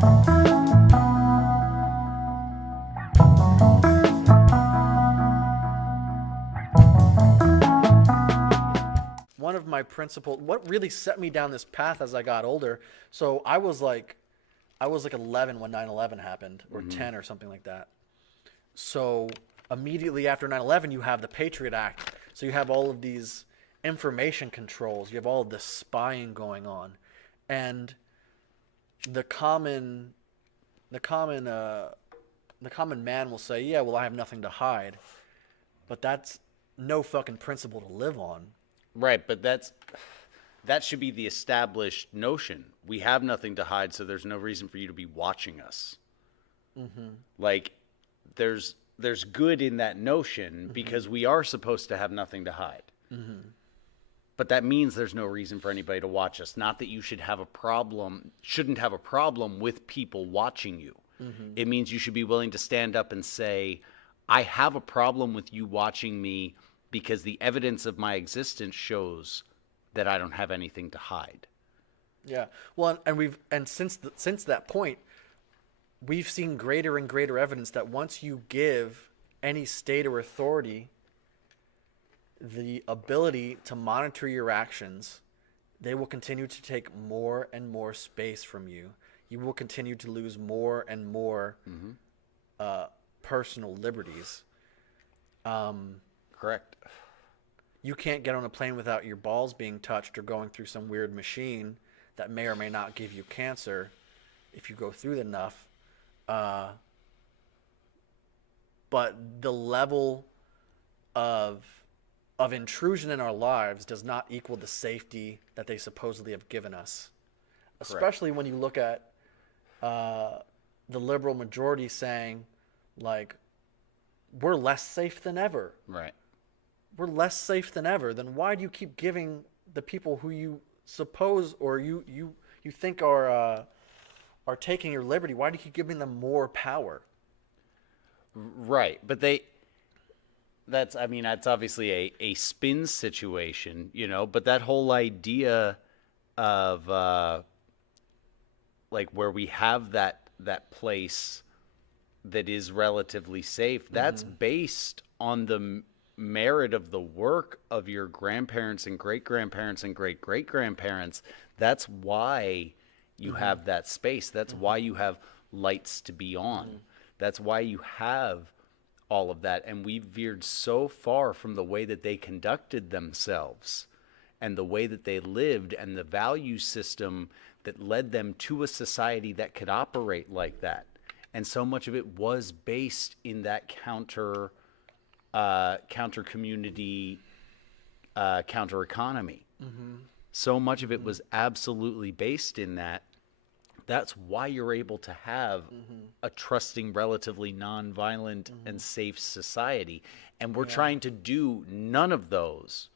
One of my principal, what really set me down this path as I got older. So I was like 11 when 9/11 happened, or 10 or something like that. So immediately after 9/11, you have the Patriot Act. So you have all of these information controls. You have all of this spying going on, and the common, the common, the common man will say, "Yeah, well, I have nothing to hide," but that's no fucking principle to live on. Right, but that should be the established notion. We have nothing to hide, so there's no reason for you to be watching us. Like, there's good in that notion because we are supposed to have nothing to hide. But that means there's no reason for anybody to watch us. Not that you shouldn't have a problem with people watching you. It means you should be willing to stand up and say, I have a problem with you watching me because the evidence of my existence shows that I don't have anything to hide. Yeah. Well, and since that point, we've seen greater and greater evidence that once you give any state or authority the ability to monitor your actions, they will continue to take more and more space from you. You will continue to lose more and more personal liberties. Correct. You can't get on a plane without your balls being touched or going through some weird machine that may or may not give you cancer if you go through it enough. But the level of intrusion in our lives does not equal the safety that they supposedly have given us. Correct. Especially when you look at the liberal majority saying, like, we're less safe than ever. Right. We're less safe than ever. Then why do you keep giving the people who you suppose or you think are taking your liberty? Why do you keep giving them more power? Right. But that's obviously a spin situation, but that whole idea of like where we have that place that is relatively safe, that's based on the merit of the work of your grandparents and great-grandparents and great-great-grandparents. That's why you have that space. That's why you have lights to be on. That's why you have all of that. And we've veered so far from the way that they conducted themselves and the way that they lived and the value system that led them to a society that could operate like that. And so much of it was based in that counter community, counter economy. So much of it was absolutely based in that. That's why you're able to have a trusting, relatively nonviolent and safe society. And we're trying to do none of those,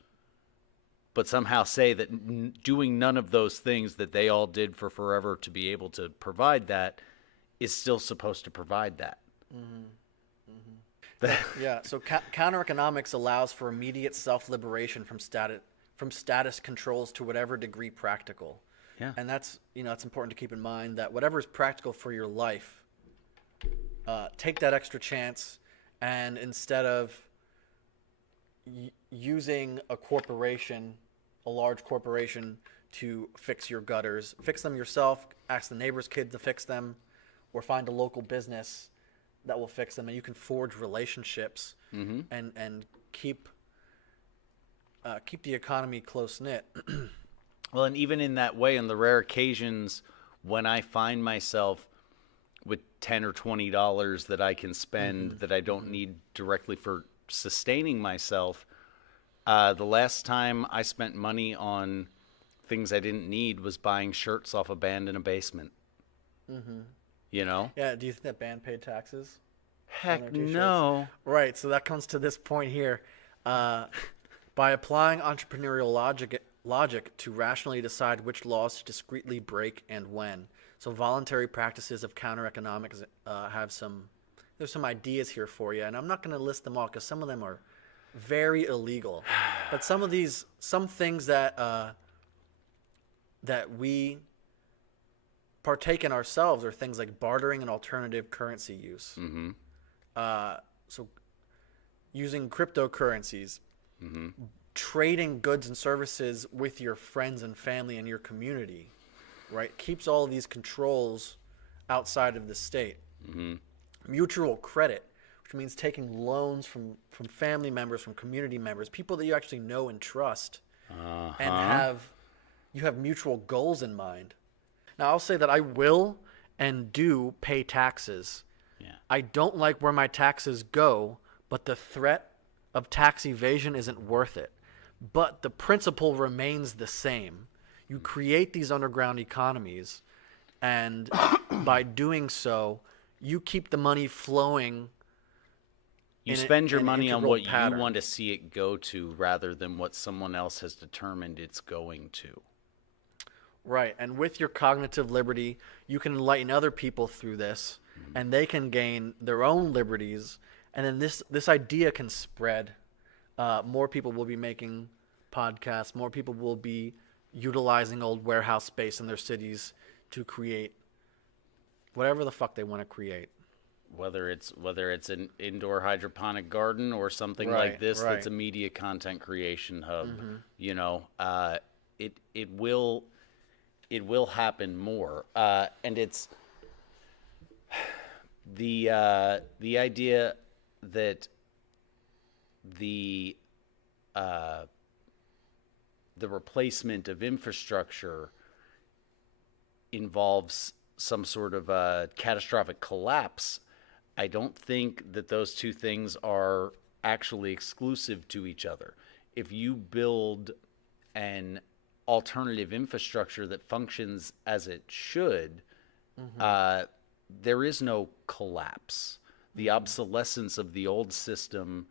but somehow say that doing none of those things that they all did for forever to be able to provide that is still supposed to provide that. Yeah. So counter economics allows for immediate self-liberation from status controls to whatever degree practical. Yeah. And that's important to keep in mind that whatever is practical for your life, take that extra chance, and instead of using a large corporation to fix your gutters, fix them yourself, ask the neighbor's kid to fix them, or find a local business that will fix them, and you can forge relationships and keep the economy close-knit. Well, and even in that way, on the rare occasions when I find myself with $10 or $20 that I can spend that I don't need directly for sustaining myself, the last time I spent money on things I didn't need was buying shirts off a band in a basement. Yeah, do you think that band paid taxes? Heck no. Right, so that comes to this point here. By applying entrepreneurial logic to rationally decide which laws to discreetly break and when. So voluntary practices of counter-economics there's some ideas here for you, and I'm not going to list them all because some of them are very illegal. But some things that we partake in ourselves are things like bartering and alternative currency use. So using cryptocurrencies, trading goods and services with your friends and family and your community, right? Keeps all of these controls outside of the state. Mutual credit, which means taking loans from family members, from community members, people that you actually know and trust, and you have mutual goals in mind. Now, I'll say that I will and do pay taxes. Yeah. I don't like where my taxes go, but the threat of tax evasion isn't worth it. But the principle remains the same. You create these underground economies, and by doing so, you keep the money flowing. You spend your money on what you want to see it go to rather than what someone else has determined it's going to. Right. And with your cognitive liberty, you can enlighten other people through this, and they can gain their own liberties. And then this idea can spread. More people will be making podcasts. More people will be utilizing old warehouse space in their cities to create whatever the fuck they want to create. Whether it's an indoor hydroponic garden or something like this that's a media content creation hub, you know, it will happen more, and it's the idea that the replacement of infrastructure involves some sort of catastrophic collapse. I don't think that those two things are actually exclusive to each other. If you build an alternative infrastructure that functions as it should, there is no collapse. The obsolescence of the old system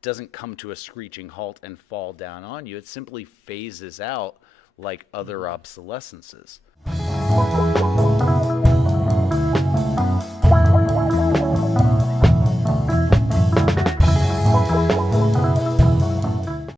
doesn't come to a screeching halt and fall down on you. It simply phases out like other obsolescences.